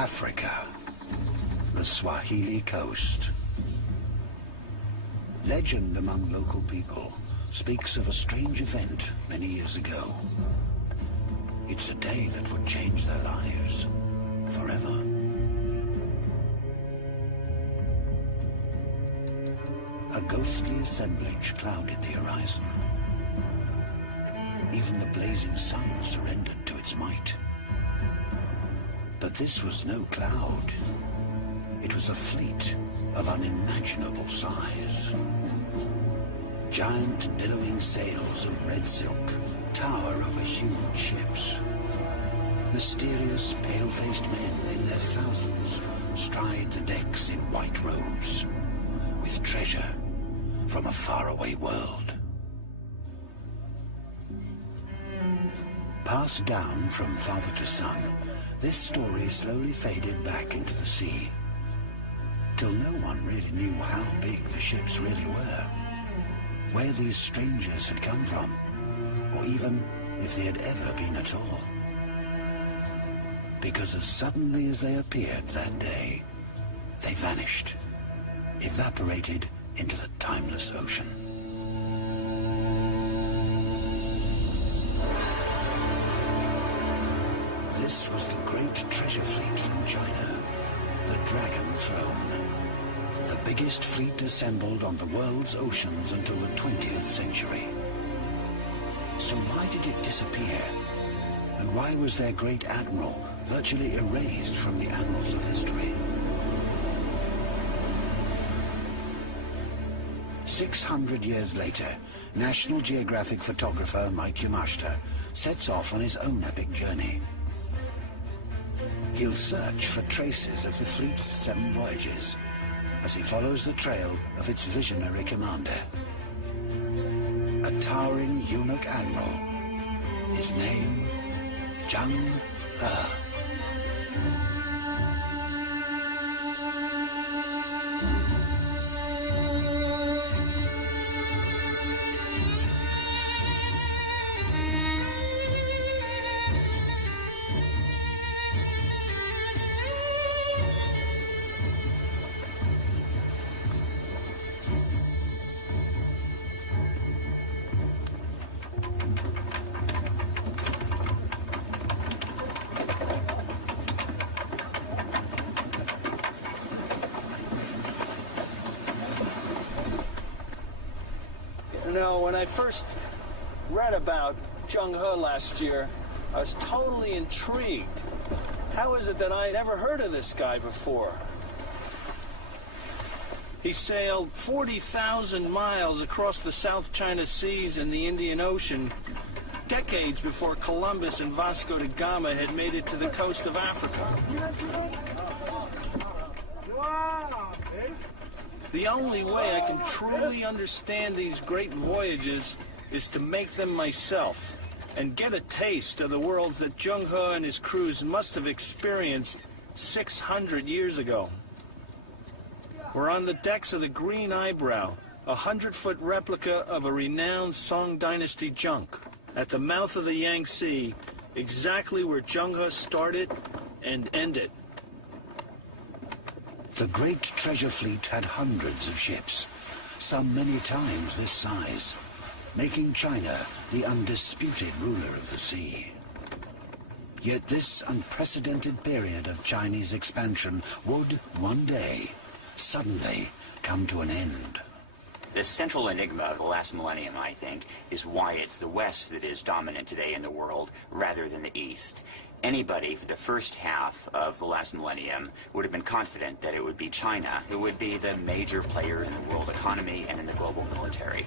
Africa, the Swahili coast. Legend among local people speaks of a strange event many years ago. It's a day that would change their lives forever. A ghostly assemblage clouded the horizon. Even the blazing sun surrendered to its might. But this was no cloud. It was a fleet of unimaginable size. Giant billowing sails of red silk tower over huge ships. Mysterious, pale-faced men in their thousands stride the decks in white robes, with treasure from a faraway world. Passed down from father to son, this story slowly faded back into the sea, till no one really knew how big the ships really were, where these strangers had come from, or even if they had ever been at all. Because as suddenly as they appeared that day, they vanished, evaporated into the timeless ocean. This was the great treasure fleet from China, the Dragon Throne, the biggest fleet assembled on the world's oceans until the 20th century. So why did it disappear? And why was their great admiral virtually erased from the annals of history? 600 years later, National Geographic photographer Mike Yamashita sets off on his own epic journey. He'll search for traces of the fleet's 7 voyages as he follows the trail of its visionary commander. A towering eunuch admiral, his name, Zheng He. You know, when I first read about Zheng He last year, I was totally intrigued. How is it that I had never heard of this guy before? He sailed 40,000 miles across the South China Seas and the Indian Ocean, decades before Columbus and Vasco da Gama had made it to the coast of Africa. The only way I can truly understand these great voyages is to make them myself and get a taste of the worlds that Zheng He and his crews must have experienced 600 years ago. We're on the decks of the Green Eyebrow, a 100-foot replica of a renowned Song Dynasty junk, at the mouth of the Yangtze, exactly where Zheng He started and ended. The great treasure fleet had hundreds of ships, some many times this size, making China the undisputed ruler of the sea. Yet this unprecedented period of Chinese expansion would, one day, suddenly come to an end. The central enigma of the last millennium, I think, is why it's the West that is dominant today in the world rather than the East. Anybody for the first half of the last millennium would have been confident that it would be China who would be the major player in the world economy and in the global military.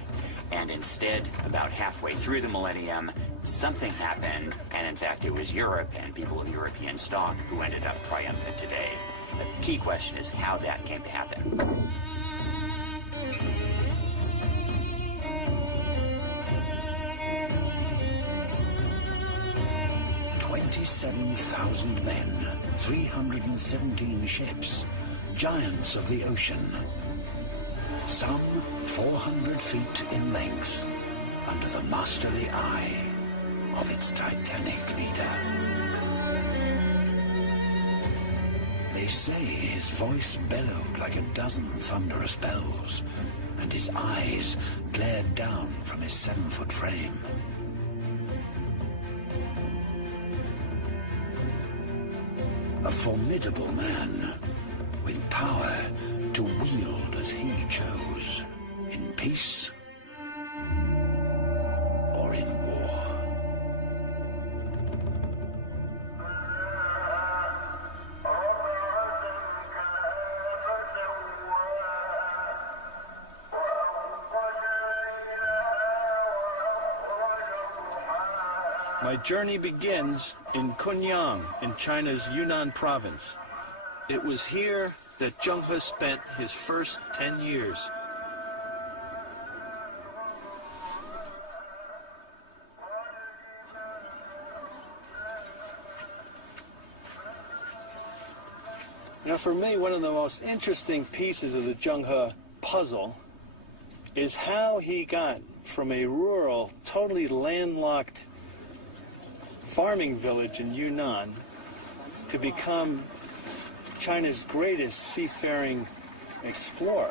And instead, about halfway through the millennium, something happened, and in fact it was Europe and people of European stock who ended up triumphant today. The key question is how that came to happen. 27,000 men, 317 ships, giants of the ocean. Some 400 feet in length, under the masterly eye of its titanic leader. They say his voice bellowed like a dozen thunderous bells, and his eyes glared down from his 7-foot frame. A formidable man, with power to wield as he chose, in peace or in war. My journey begins in Kunyang, in China's Yunnan province. It was here that Zheng He spent his first 10 years. Now, for me, one of the most interesting pieces of the Zheng He puzzle is how he got from a rural, totally landlocked farming village in Yunnan to become China's greatest seafaring explorer.